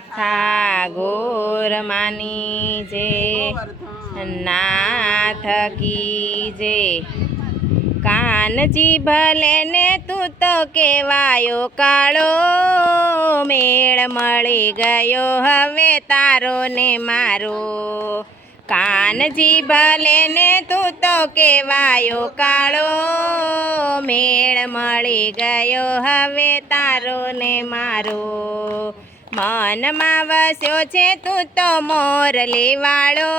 ઠાકોર માની જે નાથ કી જે કાનજી ભલે ને તું તો કેવાયો કાળો મેળ મળી ગયો હવે તારો ને મારો કાનજી ભલે ને તું તો કેવાયો કાળો મેળ મળી ગયો હવે તારો ને મારો મનમાં વસ્યો છે તું તો મોરલી વાળો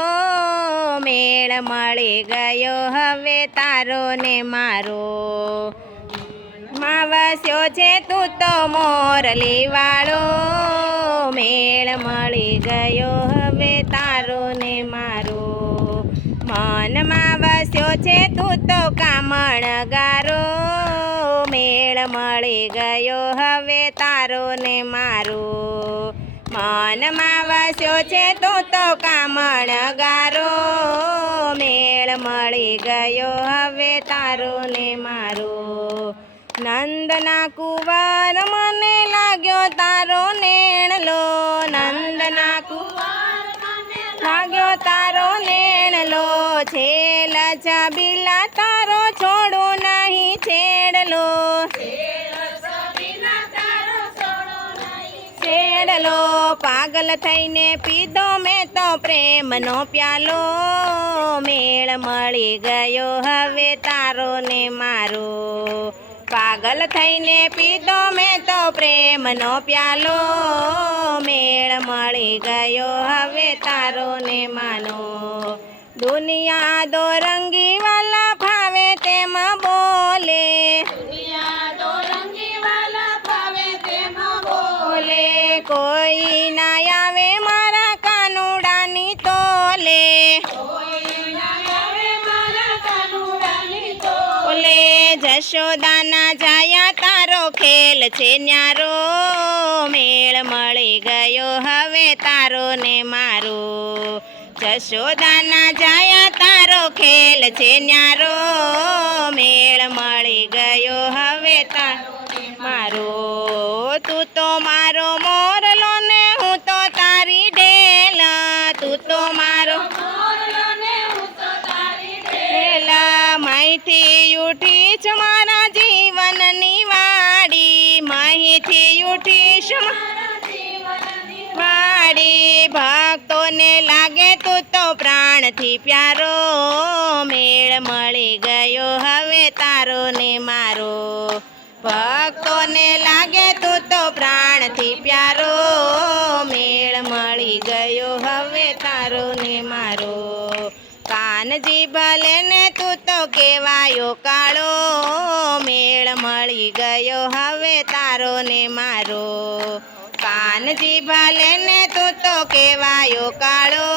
મેળ મળી ગયો હવે તારો ને મારો વસ્યો છે તું તો મોરલી વાળો મેળ મળી ગયો હવે તારો ને મારો મનમાં વસ્યો છે તું તો કામણ ગારો મેળ મળી ગયો હવે તારો ને મારો મનમાં વસ્યો છે તું તો કામણ ગારો મેળ મળી ગયો હવે તારો ને મારો નંદના કુંવર મને લાગ્યો તારો નેણલો નંદના કુંવર લાગ્યો તારો નેણલો છેલ છબીલા તારો છોડો નહીં છેડલો છેડલો પાગલ થઈને પીધો મેં તો પ્રેમનો પ્યાલો મેળ મળી ગયો હવે તારો ને મારો પાગલ થઈને પીધો મેં તો પ્રેમનો પ્યાલો મેળ મળી ગયો હવે તારો ને માનો દુનિયા દો રંગી વાલા ભાવે તેમાં બોલે બોલે કોઈ ના આવે મારા કાનુડાની તોલે બોલે જશોદાના જાયા તારો ખેલ છે ન્યારો મેળ મળી ગયો હવે તારો ને મારો જશોદાના જાયા તારો ખેલ છે ન્યારો મેળ મળી ગયો હવે તારો ને મારો તું તો મારો મોરલો ને હું તો તારી ઢેલ તું તો મારો મોરલો ને હું તો તારી ઢેલ માહીથી ઉઠી છું મારા જીવનની વાડી માહીથી ઉઠી છું વાડી ભક્તોને લાગે તું તો પ્રાણથી પ્યારો મેળ મળી ગયો હવે તારો ને મારો ભક્તોને લાગે તું તો પ્રાણથી પ્યારો મેળ મળી ગયો હવે તારો ને મારો કાનજી ભલે ને તું તો કેવાયો કાળો મેળ મળી ગયો હવે તારો ને મારો કાનજી ભલે ને તું તો કેવાયો કાળો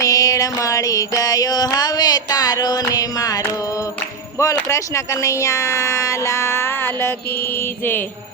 મેળ મળી ગયો હવે તારો ને મારો બોલ કૃષ્ણ કનૈયા લાલ કી જય।